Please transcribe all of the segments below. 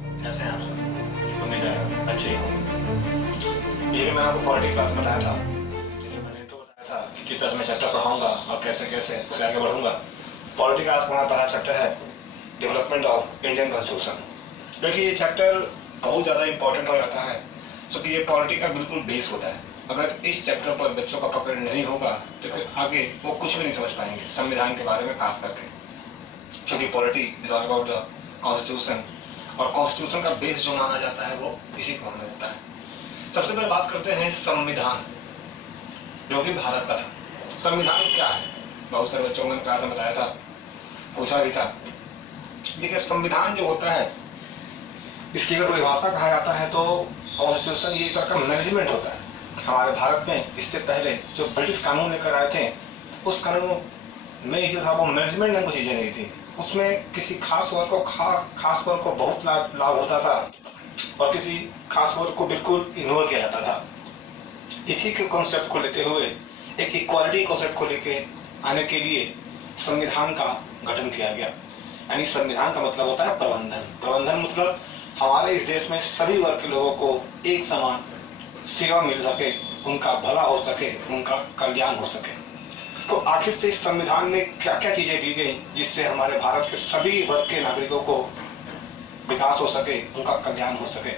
कैसे हैं आप सब? उम्मीद है अच्छे ही होंगे। ये मैंने आपको पॉलिटी क्लास में बताया था, जैसे मैंने तो बताया था कि किस तरह से मैं चैप्टर पढ़ाऊंगा और कैसे कैसे उससे आगे बढ़ूंगा। पॉलिटी क्लास का हमारा पहला चैप्टर है डेवलपमेंट ऑफ इंडियन कॉन्स्टिट्यूशन। देखिए ये चैप्टर बहुत ज़्यादा इंपॉर्टेंट हो जाता है क्योंकि ये पॉलिटी का बिल्कुल बेस होता है। अगर इस चैप्टर पर बच्चों का पकड़ नहीं होगा तो फिर आगे वो कुछ भी नहीं समझ पाएंगे संविधान के बारे में खास करके, क्योंकि polity is all about the constitution और कॉन्स्टिट्यूशन का बेस जो माना जाता है वो इसी को माना जाता है। सबसे पहले बात करते हैं संविधान, जो कि भारत का था। संविधान क्या है? बहुत सारे बच्चों को मैंने क्लास में बताया था, पूछा भी था। देखिए संविधान जो होता है इसकी अगर परिभाषा कहा जाता है तो कॉन्स्टिट्यूशन ये एक मैनेजमेंट होता है। हमारे भारत में इससे पहले जो ब्रिटिश कानून लेकर आए थे उस कानून में जो था वो मैनेजमेंट नाम की चीजें नहीं थी। उसमें किसी खास वर्ग को बहुत लाभ होता था और किसी खास वर्ग को बिल्कुल इग्नोर किया जाता था। इसी के कॉन्सेप्ट को लेते हुए एक इक्वालिटी कॉन्सेप्ट को लेके आने के लिए संविधान का गठन किया गया। यानी संविधान का मतलब होता है प्रबंधन। प्रबंधन मतलब हमारे इस देश में सभी वर्ग के लोगों को एक समान सेवा मिल सके, उनका भला हो सके, उनका कल्याण हो सके। तो आखिर से इस संविधान में क्या क्या चीजें दी गई जिससे हमारे भारत के सभी वर्ग के नागरिकों को विकास हो सके, उनका कल्याण हो सके।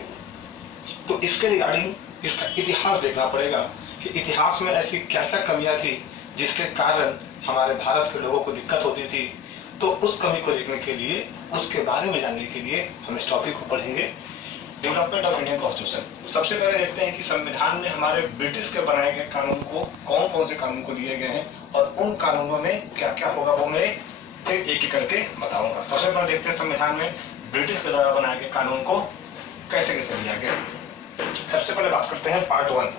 तो इसके रिगार्डिंग इसका इतिहास देखना पड़ेगा कि इतिहास में ऐसी क्या क्या कमियां थी जिसके कारण हमारे भारत के लोगों को दिक्कत होती थी। तो उस कमी को देखने के लिए, उसके बारे में जानने के लिए हम इस टॉपिक को पढ़ेंगे, डेवलपमेंट ऑफ इंडियन कॉन्स्टिट्यूशन। सबसे पहले देखते हैं कि संविधान में हमारे ब्रिटिश के बनाए गए कानून को, कौन कौन से कानून को दिए गए हैं और उन कानूनों में क्या क्या होगा वो मैं फिर एक एक करके बताऊंगा। सबसे पहले देखते हैं संविधान में ब्रिटिश के द्वारा बनाए गए कानून को कैसे कैसे लिया गया। सबसे पहले बात करते हैं पार्ट वन।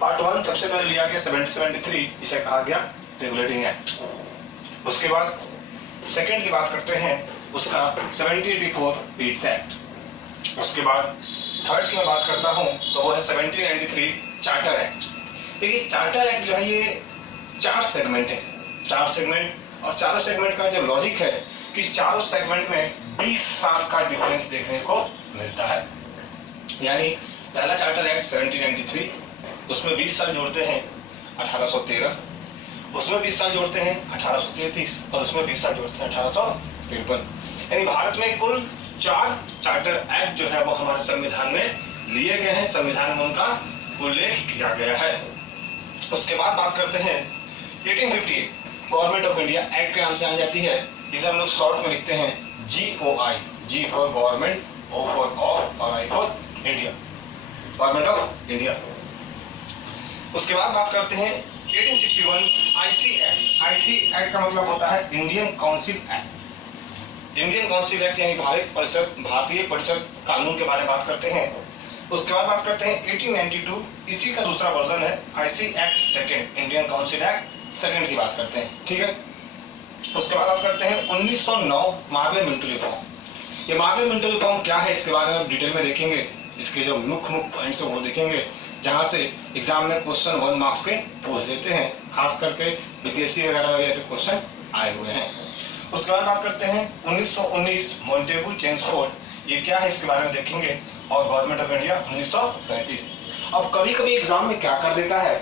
पार्ट वन सबसे पहले लिया गया 1773, जिसे कहा गया रेगुलेटिंग एक्ट। उसके बाद सेकंड की बात करते हैं उसका 1784 पीट्स एक्ट। उसके बाद थर्ड की मैं बात करता हूं तो वो है 1793 चार्टर एक्ट। देखिए चार्टर एक्ट जो है ये 4 सेगमेंट है, 4 सेगमेंट, और चारों सेगमेंट का जो लॉजिक है कि चारों सेगमेंट में 20 साल का डिफरेंस देखने को मिलता है। यानी पहला चार्टर एक्ट 1793, उसमें 20 साल जोड़ते हैं 1813, उसमें 20 साल जोड़ते हैं 1833 और उसमें 20 साल जोड़ते हैं 1853। यानी भारत में कुल 4 चार्टर एक्ट जो है वो हमारे संविधान में लिए गए हैं, संविधान में उनका उल्लेख किया गया है। उसके बाद बात करते हैं 1858 गवर्नमेंट ऑफ इंडिया एक्ट के नाम से आ जाती है, जिसे हम लोग शॉर्ट में लिखते हैं GOI, G for government, O for और I for India, government of India. उसके बाद बात करते हैं 1861 IC एक्ट। IC एक्ट का मतलब होता है Indian council act. Indian council act यानी भारतीय परिषद कानून के बारे में बात करते हैं। उसके बाद बात करते हैं 1892, इसी का दूसरा वर्जन है IC act second, Indian council act second की बात करते हैं, ठीक है। उसके बाद बात करते हैं 1909 मार्ले मिंटो रिफॉर्म। ये मार्ले मिंटो रिफॉर्म क्या है इसके बारे में डिटेल में देखेंगे। इसके जो मुख्य पॉइंट्स है वो देखेंगे, जहां से एग्जाम में क्वेश्चन 1 मार्क्स के पूछ देते हैं, खास करके बीपीएससी वगैरह में ऐसे क्वेश्चन आए हुए हैं। उसके बाद बात करते हैं 1919 मॉन्टेगू चेम्सफोर्ड, ये क्या है इसके बारे में देखेंगे, और गवर्नमेंट ऑफ इंडिया 1935। अब कभी कभी एग्जाम में क्या कर देता है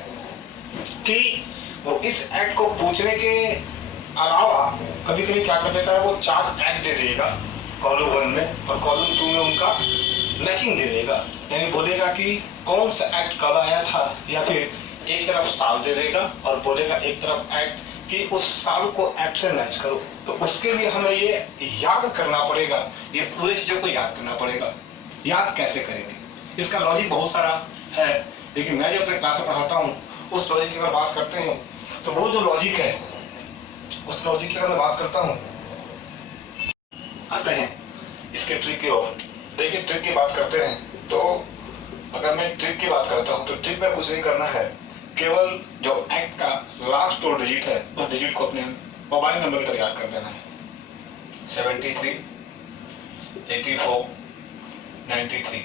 कि वो इस एक्ट को पूछने के अलावा कभी कभी क्या कर देता है, वो 4 एक्ट दे देगा कॉलम 1 में और कॉलम 2 में उनका मैचिंग दे देगा। यानी बोलेगा कि कौन सा एक्ट कब आया था, या फिर एक तरफ साल दे देगा और बोलेगा एक तरफ एक्ट कि उस साल को एक्ट से मैच करो। तो उसके लिए हमें ये याद करना पड़ेगा, ये पूरे चीजों को याद करना पड़ेगा। याद कैसे करेंगे, इसका लॉजिक बहुत सारा है, लेकिन मैं जो अपने क्लास में पढ़ाता हूँ उस लॉजिक की अगर बात करते हैं तो वो जो लॉजिक है उस लॉजिक की अगर मैं बात करता हूँ, आते हैं इसके ट्रिक की ओर। देखिए ट्रिक की बात करते हैं तो अगर मैं ट्रिक की बात करता हूँ तो ट्रिक में कुछ नहीं करना है, केवल जो एक्ट का लास्ट 2 डिजिट है उस डिजिट को अपने मोबाइल नंबर की तरह याद कर देना है। 73, 84, 93,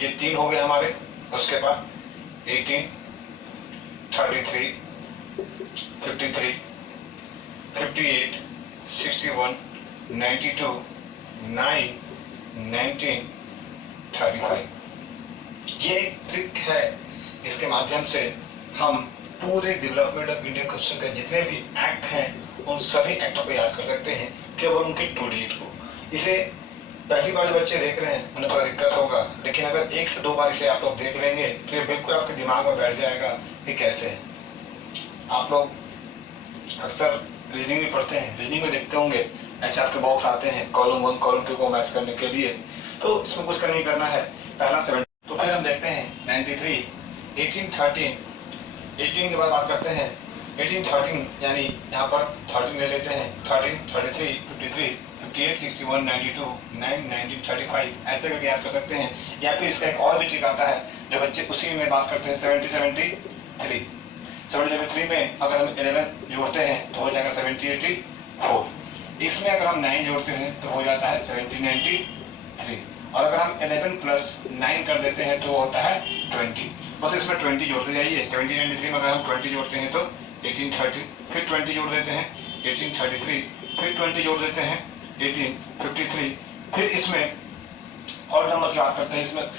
ये 3 हो गए हमारे। उसके बाद 18, 33, 53, 58, 61, 92, 9, 1935। ये एक ट्रिक है जिसके माध्यम से हम पूरे डेवलपमेंट ऑफ इंडियन कॉन्स्टिट्यूशन के जितने भी एक्ट हैं उन सभी एक्टों को याद कर सकते हैं, केवल उनके 2 डिजिट को। इसे पहली बार जो बच्चे देख रहे हैं उन्हें थोड़ा दिक्कत होगा, लेकिन अगर 1 से 2 बार इसे आप लोग देख लेंगे तो ये बिल्कुल आपके दिमाग में बैठ जाएगा कि कैसे है। आप लोग अक्सर रीजनिंग भी पढ़ते हैं, रीजनिंग में देखते होंगे ऐसे आपके बॉक्स आते हैं कॉलम 1 कॉलम 2 को मैच करने के लिए, तो इसमें कुछ नहीं करना है। पहला 7, तो फिर हम देखते हैं 93, 1813, 18 के बाद बात करते हैं 1813, यानी यहाँ पर 13 ले लेते हैं, 13, 33, 53, 58, 61, 92, 9, 1935, ऐसे करके याद कर सकते हैं। या फिर इसका एक और भी ट्रिक आता है जो बच्चे उसी में बात करते हैं 70, 73, 73 में अगर हम 11 जोड़ते हैं तो हो जाएगा 70, 84। इसमें अगर हम 9 जोड़ते हैं तो हो जाता है 70, 93, और अगर हम 11 प्लस 9 कर देते हैं तो वो होता है 20। बस इसमें 20 जोड़ते जाइए। 70, 93 में अगर हम 20 जोड़ते हैं तो 1830, फिर 20 जोड़ देते हैं 1833, फिर 20 जोड़ देते हैं 1853, फिर इसमें और नंबर की बात करते हैं, इसमें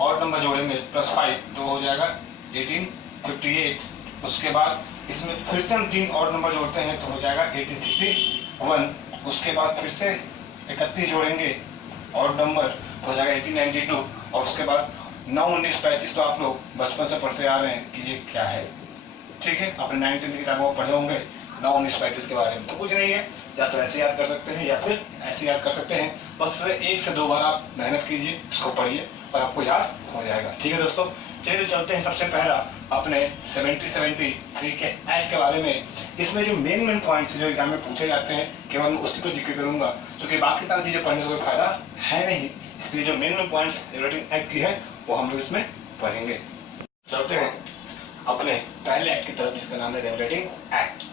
और नंबर जोड़ेंगे +5 तो हो जाएगा 1858। उसके बाद इसमें फिर से हम 3 और नंबर जोड़ते हैं तो हो जाएगा 1861। उसके बाद फिर से 31 जोड़ेंगे और नंबर तो हो जाएगा 1892, और उसके बाद 9, 19, 35 तो आप लोग बचपन से पढ़ते आ रहे हैं कि ये क्या है, ठीक है, अपने 9th की किताबों में पढ़े होंगे 9, 19, 35 के बारे में। तो कुछ नहीं है, या तो ऐसे याद कर सकते हैं या फिर ऐसे याद कर सकते हैं। बस 1 से 2 बार आप मेहनत कीजिए, इसको पढ़िए और आपको याद हो जाएगा। ठीक है दोस्तों, चलिए चलते हैं सबसे पहला अपने 73 के एक्ट के बारे में। इसमें जो मेन पॉइंट्स जो एग्जाम में पूछे जाते हैं केवल मैं उसी को जिक्र करूंगा, क्योंकि बाकी सारी चीजें पढ़ने से कोई फायदा है नहीं। इसलिए जो मेन पॉइंट्स रेगुलेटिंग एक्ट की है वो हम लोग इसमें पढ़ेंगे। चलते हैं अपने पहले एक्ट की तरफ जिसका नाम है रेगुलेटिंग एक्ट।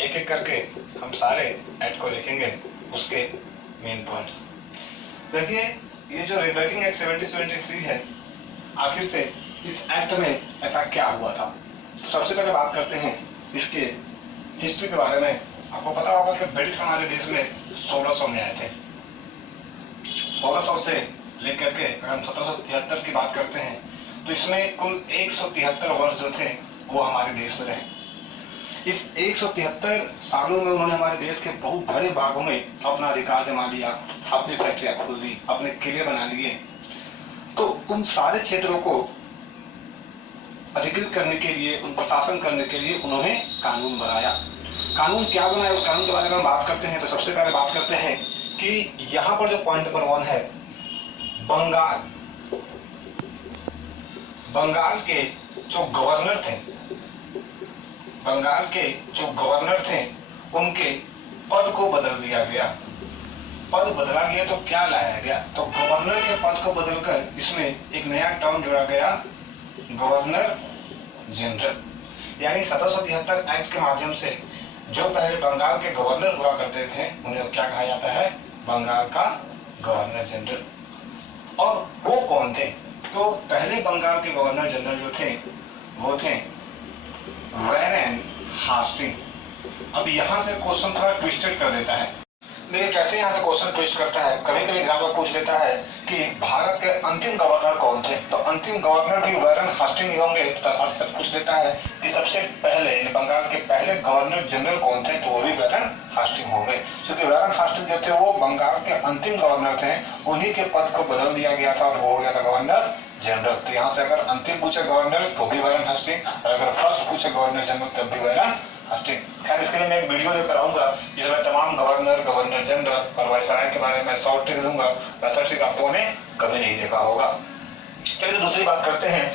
एक एक करके हम सारे एक्ट को देखेंगे, उसके मेन पॉइंट्स। देखिए ये जो रेगुलेटिंग एक्ट 73 है, आखिर से इस एक्ट में ऐसा क्या हुआ था। तो सबसे पहले बात करते हैं इसके हिस्ट्री के बारे में। आपको पता होगा कि ब्रिटिश हमारे देश में 1600 में आए थे। 1600 से लेकर के अगर हम 1773 की बात करते हैं तो इसमें कुल 173 वर्ष जो थे वो हमारे देश में रहे। इस 173 सालों में उन्होंने हमारे देश के बहुत बड़े भागों में अपना अधिकार जमा लिया, अपनी फैक्ट्रियां खोल दी, अपने किले बना लिए। तो उन सारे क्षेत्रों को अधिकृत करने के लिए, उन प्रशासन करने के लिए उन्होंने कानून बनाया। कानून क्या बनाया, उस कानून के बारे में हम बात करते हैं तो सबसे पहले बात करते हैं कि यहाँ पर जो पॉइंट नंबर 1 है, बंगाल के जो गवर्नर थे, उनके पद को बदल दिया गया। पद बदला गया तो क्या लाया गया, तो गवर्नर के पद को बदलकर इसमें एक नया टर्म जोड़ा गया, गवर्नर जनरल। यानी 1773 एक्ट के माध्यम से जो पहले बंगाल के गवर्नर हुआ करते थे उन्हें अब क्या कहा जाता है, बंगाल का गवर्नर जनरल। और वो कौन थे, तो पहले बंगाल के गवर्नर जनरल जो थे वो थे वैरेन हास्टिंग। अब यहाँ से क्वेश्चन थोड़ा ट्विस्टेड कर देता है। देखिए कैसे यहाँ से क्वेश्चन ट्विस्ट करता है। कभी कभी एग्जाम पूछ लेता है कि भारत के अंतिम गवर्नर कौन थे, तो अंतिम गवर्नर भी वैरेन हास्टिंग होंगे। तो साथ साथ पूछ लेता है कि सबसे पहले बंगाल के पहले गवर्नर जनरल कौन थे, तो वो भी वैरेन हास्टिंग होंगे। क्योंकि वैरेन हास्टिंग जो थे वो बंगाल के अंतिम गवर्नर थे, उन्हीं के पद को बदल दिया गया था और वो हो गया था गवर्नर जनरल। तो यहाँ से अगर अंतिम पूछे गवर्नर तो भी वैरेन हास्टिंग, और अगर फर्स्ट पूछे गवर्नर जनरल तब भी वैरेन हास्टिंग। खैर इसके लिए मैं एक वीडियो लेकर आऊंगा जिसमें तमाम गवर्नर जनरल और वायसराय के बारे में शॉर्ट ट्रिक दूंगा। वैसा ट्रिक आप लोगों ने कभी नहीं देखा होगा। चलिए दूसरी बात करते हैं।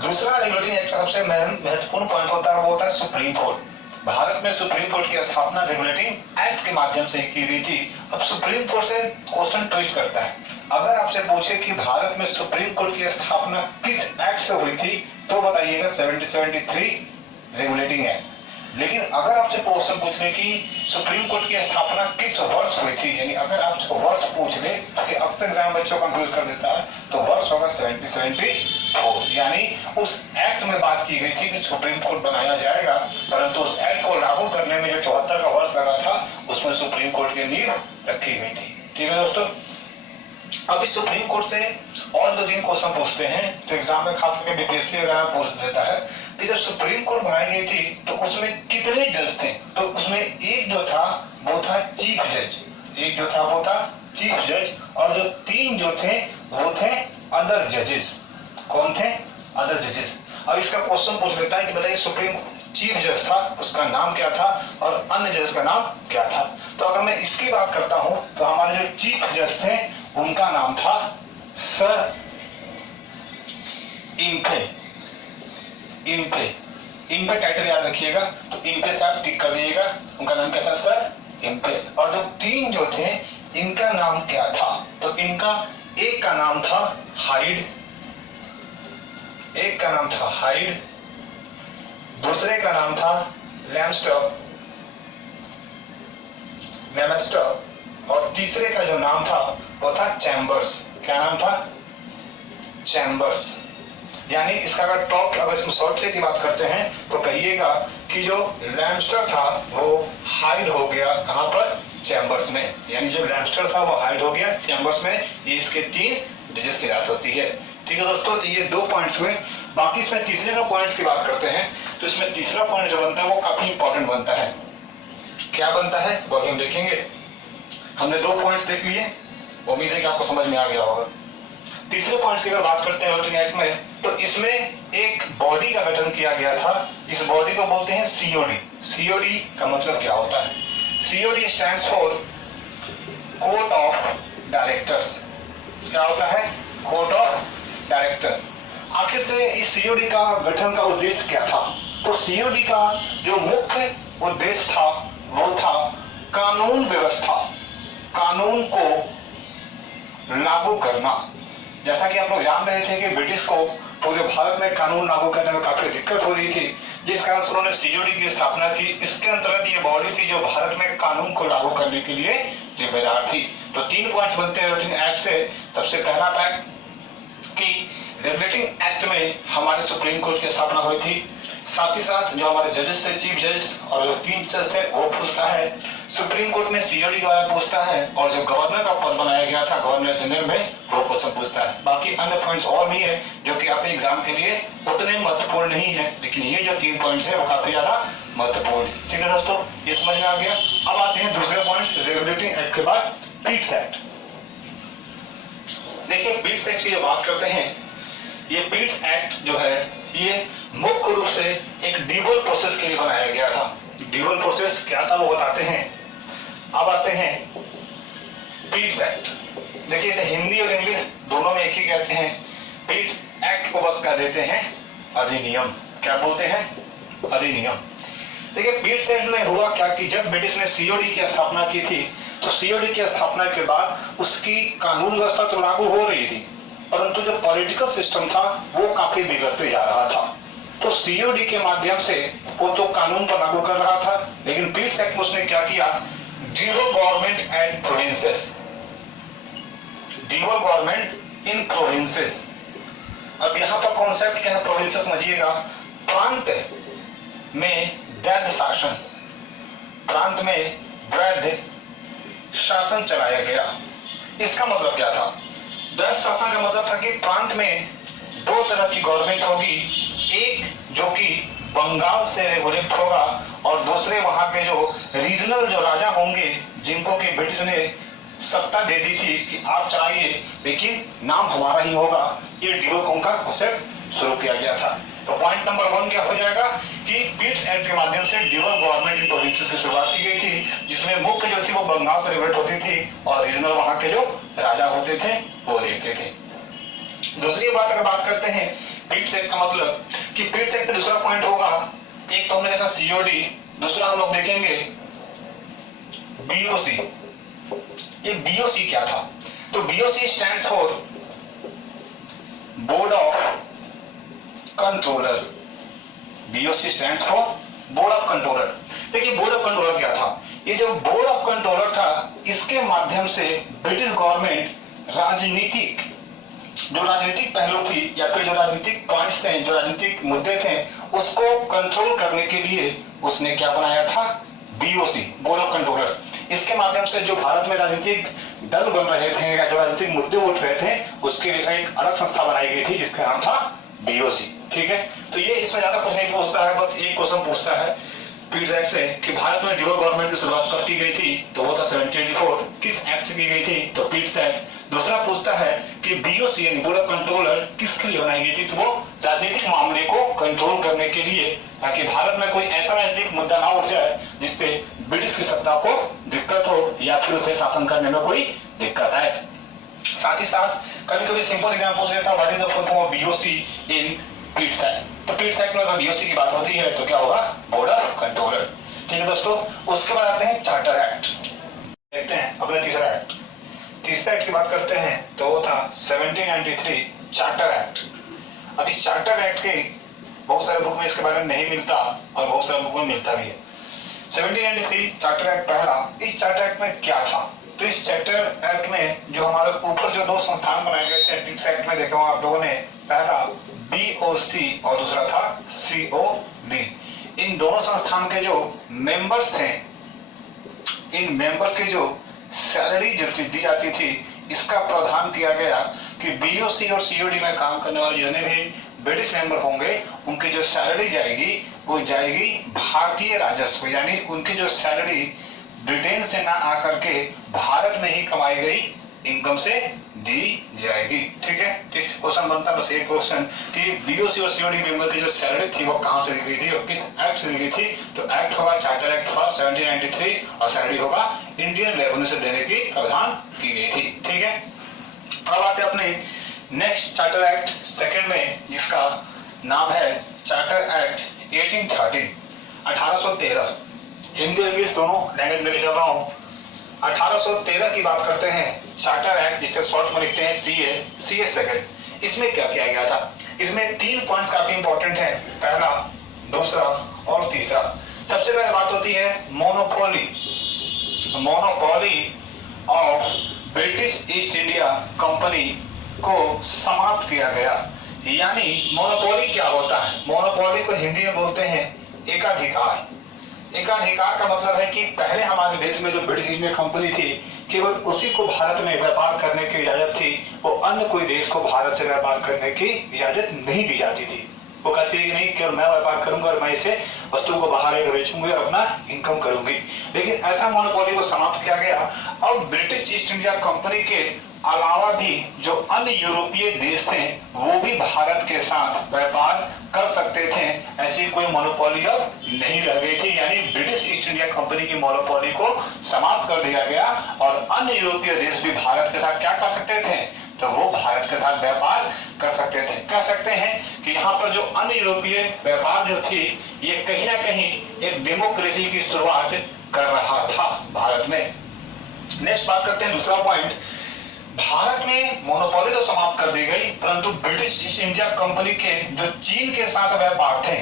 दूसरा रेगुलेटिंग एक्ट का सबसे महत्वपूर्ण पॉइंट होता है वो होता है सुप्रीम कोर्ट। भारत में सुप्रीम कोर्ट की स्थापना रेगुलेटिंग एक्ट के माध्यम से की गई थी। अब सुप्रीम कोर्ट से क्वेश्चन ट्विस्ट करता है। अगर आपसे पूछे कि भारत में सुप्रीम कोर्ट की स्थापना किस एक्ट से हुई थी तो बताइएगा 73 रेगुलेटिंग एक्ट। लेकिन अगर आपसे क्वेश्चन पूछ ले कि सुप्रीम कोर्ट की स्थापना किस वर्ष हुई थी, यानी अगर आपसे वर्ष पूछ ले कि अक्सर एग्जाम बच्चों को कंफ्यूज कर देता है, तो वर्ष होगा 1774, यानी उस एक्ट में बात की गई थी कि सुप्रीम कोर्ट बनाया जाएगा, परंतु उस एक्ट को लागू करने में जो 74 का वर्ष लगा था उसमें सुप्रीम कोर्ट की नींव रखी गई थी। ठीक है दोस्तों, अब इस सुप्रीम कोर्ट से और 2-3 क्वेश्चन पूछते हैं तो एग्जाम में खास करके बीपीएससी वगैरह पूछ देता है कि जब सुप्रीम कोर्ट बनाई गई थी तो उसमें कितने जज थे। तो उसमें एक जो था वो था चीफ जज, एक जो था वो था चीफ जज, और जो 3 जो थे वो थे अदर जजेस। कौन थे? अदर जजेस। अब इसका क्वेश्चन पूछ लेता है कि बताइए सुप्रीम चीफ जज था उसका नाम क्या था और अन्य जज का नाम क्या था। तो अगर मैं इसकी बात करता हूं तो हमारे जो चीफ जज थे उनका नाम था सर इम्पे। इम्पे टाइटल याद रखिएगा, तो इम्पे से आप टिक कर दीजिएगा। उनका नाम क्या था? Sir Impey. और जो 3 जो थे इनका नाम क्या था? तो इनका एक का नाम था हाइड, एक का नाम था हाइड, दूसरे का नाम था लैमस्टर, और तीसरे का जो नाम था वो था चैम्बर्स। क्या नाम था? चैम्बर्स। यानी इसका अगर टॉप अगर इसमें शॉर्ट ट्रिक की बात करते हैं तो कहिएगा कि जो लैमस्टर था वो हाइड हो गया कहां पर? चैम्बर्स में। यानी जो लैमस्टर था वो हाइड हो गया चैम्बर्स में। ये इसके 3 जजेस की बात होती है। ठीक है दोस्तों, तो ये 2 पॉइंट्स हुए। बाकी इसमें तीसरे का पॉइंट्स की बात करते हैं तो इसमें तीसरा पॉइंट जो बनता है वो काफी इंपॉर्टेंट बनता है। क्या बनता है वो हम देखेंगे। हमने 2 पॉइंट्स देख लिए, उम्मीद है कि आपको समझ में आ गया होगा। तीसरे पॉइंट्स की अगर बात करते हैं वोटिंग एक्ट में, तो इसमें एक बॉडी का गठन किया गया था। इस बॉडी को बोलते हैं सीओडी। सीओडी का मतलब क्या होता है? COD stands for court of directors. क्या होता है? Court of director. आखिर से इस सीओडी का गठन का उद्देश्य क्या था? तो सीओडी का जो मुख्य उद्देश्य था वो था कानून व्यवस्था, कानून को लागू करना। जैसा कि आप लोग जान रहे थे कि ब्रिटिश को पूरे भारत में कानून लागू करने में काफी दिक्कत हो रही थी, जिस कारण से उन्होंने सीओडी की स्थापना की। इसके अंतर्गत ये बॉडी थी जो भारत में कानून को लागू करने के लिए जिम्मेदार थी। तो 3 पॉइंट्स बनते हैं वोटिंग एक्ट से। सबसे पहला पॉइंट कि रेगुलेटिंग एक्ट में हमारे सुप्रीम कोर्ट की स्थापना हुई थी। साथ ही साथ जो हमारे जजेस थे, चीफ जज और जो 3 जज थे वो पूछता है। सुप्रीम कोर्ट में सीओडी के बारे में पूछता है, और जो गवर्नर का पद बनाया गया था गवर्नर जनरल में, वो क्वेश्चन पूछता है। बाकी अन्य पॉइंट्स और भी है जो कि आपके एग्जाम के लिए उतने महत्वपूर्ण नहीं है, लेकिन ये जो 3 पॉइंट्स है वो काफी ज्यादा महत्वपूर्ण है। ठीक है दोस्तों, ये समझ में आ गया। अब आते हैं दूसरे पॉइंट्स रेगुलेटिंग एक्ट के बाद पीट्स एक्ट। देखिए पीट्स एक्ट की जो बात करते हैं, ये पीट्स एक्ट जो है ये मुख्य रूप से एक ड्यूअल प्रोसेस के लिए बनाया गया था। ड्यूअल प्रोसेस क्या था वो बताते हैं। अब आते हैं पीट्स एक्ट। देखिए इसे हिंदी और इंग्लिश दोनों में एक ही कहते हैं। पीट्स एक्ट को बस कह देते हैं अधिनियम। क्या बोलते हैं? अधिनियम। देखिए पीट्स एक्ट में हुआ क्या कि जब ब्रिटिश ने सीओडी की स्थापना की थी, तो सीओडी की स्थापना के बाद उसकी कानून व्यवस्था तो लागू हो रही थी, परंतु जो पॉलिटिकल सिस्टम था वो काफी बिगड़ते जा रहा था। तो सीओडी के माध्यम से वो तो कानून पर लागू कर रहा था, लेकिन पीट्स एक्ट में उसने क्या किया? Dual government and provinces. Dual government in provinces. अब यहाँ पर कॉन्सेप्ट क्या है प्रोविंसेस समझिएगा। प्रांत में वैध शासन, प्रांत में वैध शासन चलाया गया। इसका मतलब क्या था? वैध शासन का मतलब था कि प्रांत में 2 तरह की गवर्नमेंट होगी, एक जो कि बंगाल से रेगुलेट होगा और दूसरे वहां के जो रीजनल जो राजा होंगे जिनको कि ब्रिटिश ने सत्ता दे दी थी कि आप चलाइए लेकिन नाम हमारा ही होगा। ये ड्यूअल का कॉन्सेप्ट शुरू किया गया था। तो पॉइंट नंबर 1 क्या हो जाएगा कि पीट्स एक्ट के माध्यम से ड्यूअल गवर्नमेंट इन प्रोविंसेस की शुरुआत की गई थी, जिसमें मुख्य जो थी वो बंगाल से रेगुलेट होती थी और रीजनल वहां के जो राजा होते थे वो देखते थे। दूसरी बात अगर बात करते हैं पीट्स एक्ट का मतलब कि पीट्स एक्ट का दूसरा पॉइंट होगा, एक तो हमने देखा सीओडी, दूसरा हम लोग देखेंगे बीओसी। ये बीओसी क्या था? तो BOC stands for board of controller. BOC stands for board of controller. देखिए बोर्ड ऑफ कंट्रोलर क्या था, ये जो बोर्ड ऑफ कंट्रोलर था इसके माध्यम से ब्रिटिश गवर्नमेंट राजनीतिक जो राजनीतिक पहलू थी या फिर जो राजनीतिक पॉइंट्स थे, जो राजनीतिक मुद्दे थे, उसको कंट्रोल करने के लिए उसने क्या बनाया था, बीओसी, बोर्ड ऑफ कंट्रोलर्स। इसके माध्यम से जो भारत में राजनीतिक दल बन रहे थे या जो राजनीतिक मुद्दे उठ रहे थे उसके लिए एक अलग संस्था बनाई गई थी जिसका नाम था बीओसी। ठीक है, तो ये इसमें ज्यादा कुछ नहीं पूछता है, बस एक क्वेश्चन पूछता है पीट्स एक्ट से कि भारत में ड्यूअल गवर्नमेंट की शुरुआत कब की गई थी, तो वो था 1784। किस एक्ट से की गई थी, तो पीट्स एक्ट। दूसरा पूछता है कि बीओसी बोर्ड ऑफ कंट्रोलर किसके लिए बनाई गई थी, तो वो राजनीतिक मामले को कंट्रोल करने के लिए, ताकि भारत में कोई ऐसा राजनीतिक मुद्दा ना उठ जाए जिससे ब्रिटिश की सत्ता को दिक्कत हो या फिर उसे शासन करने में कोई दिक्कत आए। साथ ही साथ कभी कभी सिंपल एग्जाम पूछ लेता है, what is the full form of BOC in Pitt's act. तो पीट्स एक्ट में अगर बीओसी की बात होती है तो क्या होगा, बोर्ड ऑफ कंट्रोलर। ठीक है दोस्तों, उसके बाद आते हैं चार्टर एक्ट। देखते हैं अपना तीसरा एक्ट। तीसरा एक्ट की बात करते हैं तो वो था 1793 चार्टर एक्ट। अब इस चार्टर एक्ट के बहुत सारे बुक में इसके बारे में नहीं मिलता और बहुत सारे बुक में मिलता भी है। 1793 चार्टर एक्ट पहला, इस चार्टर एक्ट में क्या था, तो इस चार्टर एक्ट में जो हमारे ऊपर जो दो संस्थान बनाए गए थे पीट्स एक्ट में, देखा होगा आप लोगों ने, पहला बीओसी और दूसरा था सीओडी। इन दोनों संस्थान के जो मेंबर्स थे, इन मेंबर्स की जो सैलरी जो दी जाती थी, इसका प्रावधान किया गया कि बीओसी और सीओडी में काम करने वाले जितने भी ब्रिटिश मेंबर होंगे उनकी जो सैलरी जाएगी वो जाएगी भारतीय राजस्व, यानी उनकी जो सैलरी ब्रिटेन से ना आकर के भारत में ही कमाई गई इनकम से दी जाएगी। ठीक है, इस क्वेश्चन बनता है बस एक क्वेश्चन कि बीओसी और सीओडी मेंबर की जो सैलरी थी वो कहां से दी गई थी और किस एक्ट से दी गई थी, तो एक्ट होगा चार्टर एक्ट फर्स्ट 1793 और सैलरी होगा इंडियन रेवेन्यू से देने की प्रावधान की गई थी। ठीक है, अब आते अपने नेक्स्ट चार्टर एक्ट सेकंड में, जिसका नाम है चार्टर एक्ट 1813। हिंदी इंग्लिश दोनों लैंग्वेज में लिख रहा हूं। 1813 की बात करते हैं, चार्टर एक्ट, जिससे शॉर्ट में लिखते हैं सीए सेकंड। इसमें क्या किया गया था, इसमें 3 पॉइंट्स काफी इंपॉर्टेंट है, पहला, दूसरा और तीसरा। सबसे पहले बात होती है monopoly of British east India company को समाप्त किया गया। यानी मोनोपोली क्या होता है, मोनोपोली को हिंदी में बोलते हैं एकाधिकार। एकाधिकार का मतलब है कि पहले हमारे देश में जो ब्रिटिश ईस्ट इंडिया कंपनी थी, केवल उसी को भारत में व्यापार करने की इजाजत थी, वो अन्य कोई देश को भारत से व्यापार करने की इजाजत नहीं दी जाती थी। वो कहती है कि नहीं, केवल मैं व्यापार करूंगा और मैं इसे वस्तु को बाहर बेचूंगी और अपना इनकम करूंगी। लेकिन ऐसा मोनोपोली को समाप्त किया गया। अब ब्रिटिश ईस्ट इंडिया कंपनी के अलावा भी जो अन्य यूरोपीय देश थे वो भी भारत के साथ व्यापार कर सकते थे, ऐसी कोई मोनोपोली अब नहीं रह गई थी। यानी ब्रिटिश ईस्ट इंडिया कंपनी की मोनोपोली को समाप्त कर दिया गया और अन्य यूरोपीय देश भी भारत के साथ क्या कर सकते थे, तो वो भारत के साथ व्यापार कर सकते थे। कह सकते हैं कि यहाँ पर जो अन्य यूरोपीय व्यापार जो थी, ये कहीं ना कहीं एक डेमोक्रेसी की शुरुआत कर रहा था भारत में। नेक्स्ट बात करते हैं दूसरा पॉइंट, भारत में मोनोपोली तो समाप्त कर दी गई, परंतु ब्रिटिश ईस्ट इंडिया कंपनी के जो चीन के साथ व्यापार थे,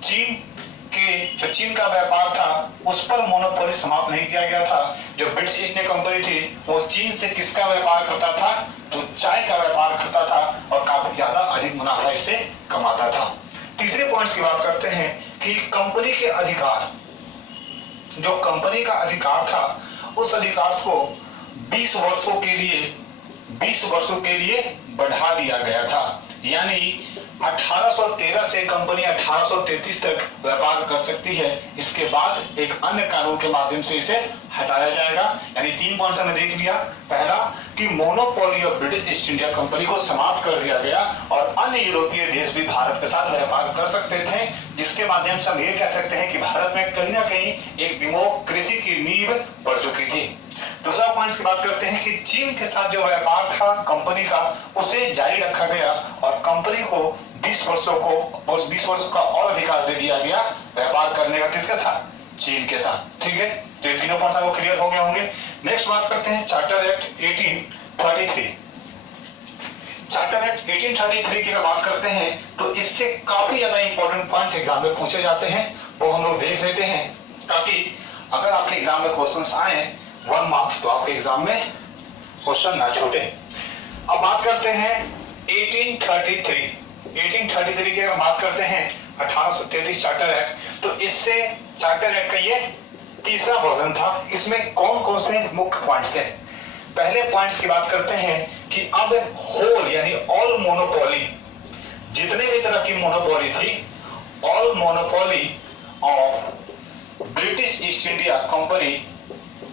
चीन का व्यापार था, उस पर मोनोपोली समाप्त नहीं किया गया था। जो ब्रिटिश ईस्ट इंडिया कंपनी थी वो चीन से किसका व्यापार करता था, तो चाय का व्यापार करता था और काफी ज्यादा अधिक मुनाफा इससे कमाता था। तीसरे पॉइंट्स की बात करते हैं कि कंपनी के अधिकार, जो कंपनी का अधिकार था, उस अधिकार को 20 वर्षों के लिए बढ़ा दिया गया था। यानी 1813 से कंपनी 1833 तक व्यापार कर सकती है, इसके बाद एक अन्य कानून के माध्यम से इसे हटाया जाएगा। यानी 3 पॉइंट हमने देख लिया, पहला कि monopoly of British east India company को समाप्त कर दिया गया और अन्य यूरोपीय देश भी भारत के साथ व्यापार कर सकते थे, जिसके माध्यम से हम ये कह सकते हैं कि भारत में कहीं ना कहीं एक डेमोक्रेसी की नींव पड़ चुकी थी। दूसरा पॉइंट की बात करते हैं कि चीन के साथ जो व्यापार था कंपनी का, उसे जारी रखा गया और कंपनी को 20 वर्षों का और अधिकार दे दिया गया व्यापार करने का, किसके साथ, चीन के साथ। ठीक है, तो ये तीनों पॉइंट्स आपको क्लियर हो गए होंगे। नेक्स्ट बात करते हैं चार्टर एक्ट 1833। चार्टर एक्ट 1833 की बात करते हैं तो इससे काफी ज्यादा इंपॉर्टेंट पॉइंट्स एग्जाम में पूछे जाते हैं। वो हम लोग देख लेते हैं, ताकि अगर आपके एग्जाम में क्वेश्चंस आए 1 मार्क्स तो आपके एग्जाम में क्वेश्चन ना छूटे। अब बात करते हैं 1833 की अगर बात करते हैं 1833 चार्टर एक्ट, तो इससे चार्टर एक्ट का ये तीसरा वर्जन था। इसमें कौन कौन से मुख्य पॉइंट्स थे? पहले पॉइंट्स की बात करते हैं कि अब होल यानी ऑल मोनोपोली, जितने भी तरह की मोनोपोली थी, all monopoly of British east India company,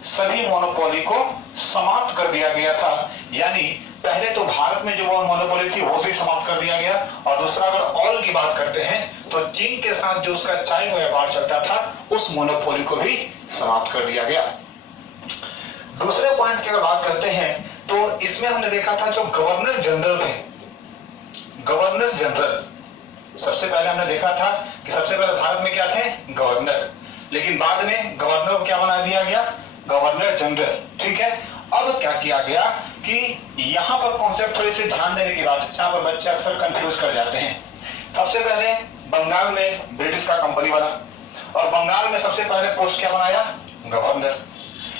सभी मोनोपोली को समाप्त कर दिया गया था। यानी पहले तो भारत में जो वो मोनोपोली थी वो भी समाप्त कर दिया गया, और दूसरा अगर ऑल की बात करते हैं तो चीन के साथ जो उसका चाय का व्यापार चलता था उस मोनोपोली को भी समाप्त कर दिया गया। दूसरे पॉइंट्स की अगर बात करते हैं तो इसमें हमने देखा था जो गवर्नर जनरल थे, गवर्नर जनरल सबसे पहले हमने देखा था कि सबसे पहले भारत में क्या थे? गवर्नर, लेकिन बाद में गवर्नर को क्या बना दिया गया? Governor general. ठीक है, अब क्या किया गया कि यहां पर कॉन्सेप्ट थोड़ी सी ध्यान देने की बात है, जहां पर बच्चे अक्सर कंफ्यूज कर जाते हैं। सबसे पहले बंगाल में ब्रिटिश का कंपनी बना, और बंगाल में सबसे पहले पोस्ट क्या बनाया? गवर्नर।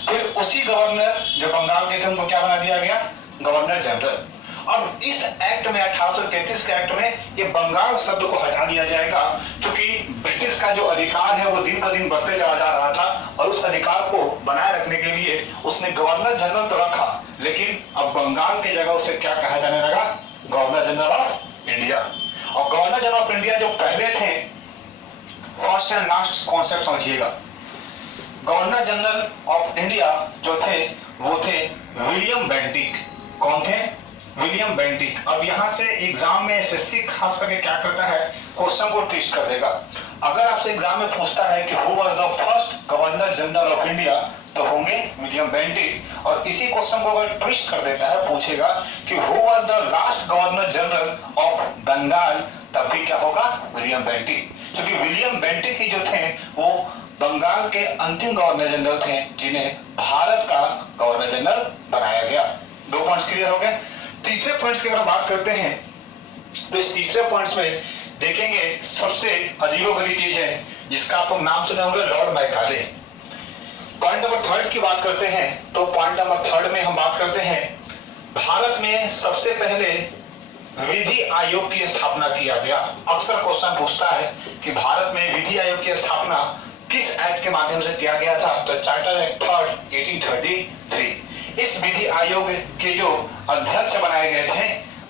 फिर उसी गवर्नर जो बंगाल के थे उनको क्या बना दिया गया? Governor general. अब इस एक्ट में 1833 के एक्ट में ये बंगाल शब्द को हटा दिया जाएगा, क्योंकि ब्रिटिश का जो अधिकार है वो दिन ब दिन बढ़ते चला जा रहा था, और उस अधिकार को बनाए रखने के लिए उसने गवर्नर जनरल तो रखा, लेकिन अब बंगाल की जगह उसे क्या कहा जाने लगा? Governor general of India. और गवर्नर जनरल ऑफ इंडिया जो पहले थे, फर्स्ट एंड लास्ट कॉन्सेप्ट समझिएगा, गवर्नर जनरल ऑफ इंडिया जो थे वो थे विलियम बेंटिक। कौन थे? William Bentinck. अब यहां से एग्जाम में एसएससी खास करके क्या करता है, क्वेश्चन को ट्विस्ट कर देगा। अगर आपसे एग्जाम में पूछता है कि who was the first governor general of India, तो होंगे विलियम बेंटिक। और इसी क्वेश्चन को अगर ट्विस्ट कर देता है, पूछेगा कि who was the last governor general of Bengal, तब भी क्या होगा? William Bentinck. क्योंकि विलियम बेंटिक ही जो थे वो बंगाल के अंतिम गवर्नर जनरल थे जिन्हें भारत का गवर्नर जनरल बनाया गया। 2 पॉइंट्स क्लियर हो गए। तीसरे पॉइंट्स की अगर बात करते हैं तो इस तीसरे पॉइंट्स में देखेंगे सबसे अजीबोगरीब चीज है जिसका आप लोग नाम सुने होंगे, लॉर्ड मैकाले। पॉइंट नंबर 3 की बात करते हैं तो पॉइंट नंबर 3 में हम बात करते हैं भारत में सबसे पहले विधि आयोग की स्थापना किया गया। अक्सर क्वेश्चन पूछता है कि भारत में विधि आयोग की स्थापना किस एक्ट के माध्यम से किया गया था, तो चार्टर एक्ट 3 1833। इस विधि आयोग के जो अध्यक्ष बनाए गए थे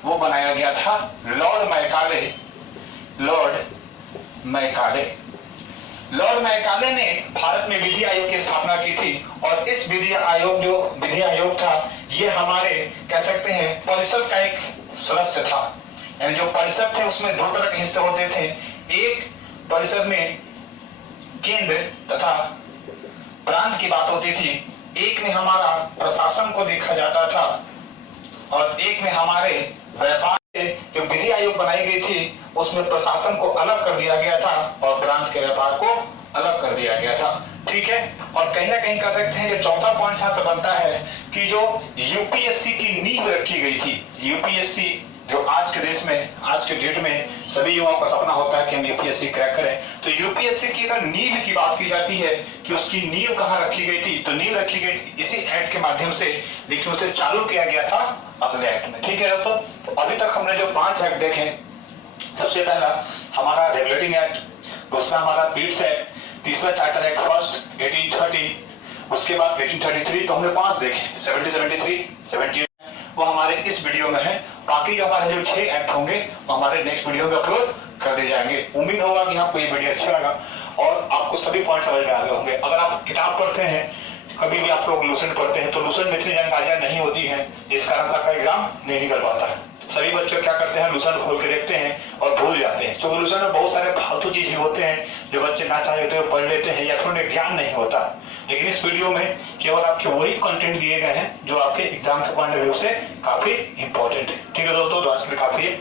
वो बनाया गया था लॉर्ड मैकाले। लॉर्ड मैकाले ने भारत में विधि आयोग की स्थापना की थी, और इस विधि आयोग था ये हमारे कह सकते हैं परिषद का एक सदस्य था। यानी जो परिषद थे उसमें 2 तरह के हिस्से होते थे। एक परिषद में केंद्र तथा प्रांत की बात होती थी, एक में हमारा प्रशासन को देखा जाता था, और एक में हमारे व्यापार जो विधि आयोग बनाई गई थी उसमें प्रशासन को अलग कर दिया गया था और प्रांत के व्यापार को अलग कर दिया गया था। ठीक है, और कहीं ना कहीं कह सकते हैं कि चौथा पॉइंट यहां से बनता है कि जो यूपीएससी की नींव रखी गई थी, यूपीएससी जो आज के देश में, आज के डेट में सभी युवाओं का सपना होता है कि हम यूपीएससी क्रैक करें, तो यूपीएससी की अगर नींव की बात की जाती है कि उसकी नींव कहां रखी गई थी, तो नींव रखी गई थी इसी एक्ट के माध्यम से, लेकिन उसे चालू किया गया था अगले एक्ट में। ठीक है दोस्तों, तो अभी तक हमने जो 5 एक्ट देखे, सबसे पहला हमारा रेगुलेटिंग एक्ट, दूसरा हमारा पीट्स एक्ट, तीसरा चार्टर एक्ट फर्स्ट 1830, उसके बाद 1833, तो हमने 5 देखे। 70, 73, वो हमारे इस वीडियो में है। बाकी जो हमारे जो 6 एक्ट होंगे वो हमारे नेक्स्ट वीडियो में अपलोड कर दिए जाएंगे। उम्मीद होगा कि आपको ये वीडियो अच्छा लगा और आपको सभी पॉइंट समझ में आ गए होंगे। अगर आप किताब पढ़ते हैं, कभी भी आप लोग लूसेंट पढ़ते हैं, तो लूसेंट में इतनी जानकारियां नहीं होती है, जिस कारण से आपका एग्जाम नहीं निकल पाता है। सभी बच्चे क्या करते हैं, लूसेंट खोल के देखते हैं और भूल जाते हैं, क्योंकि लूसेंट में बहुत सारे फालतू चीजें होते हैं जो बच्चे ना चाहे होते पढ़ लेते हैं या फिर उन्हें ज्ञान नहीं होता। लेकिन इस वीडियो में केवल आपके वही कंटेंट दिए गए हैं जो आपके एग्जाम के पॉइंट ऑफ व्यू से काफी इंपॉर्टेंट है। ठीक है दोस्तों, तो आज के लिए काफी है।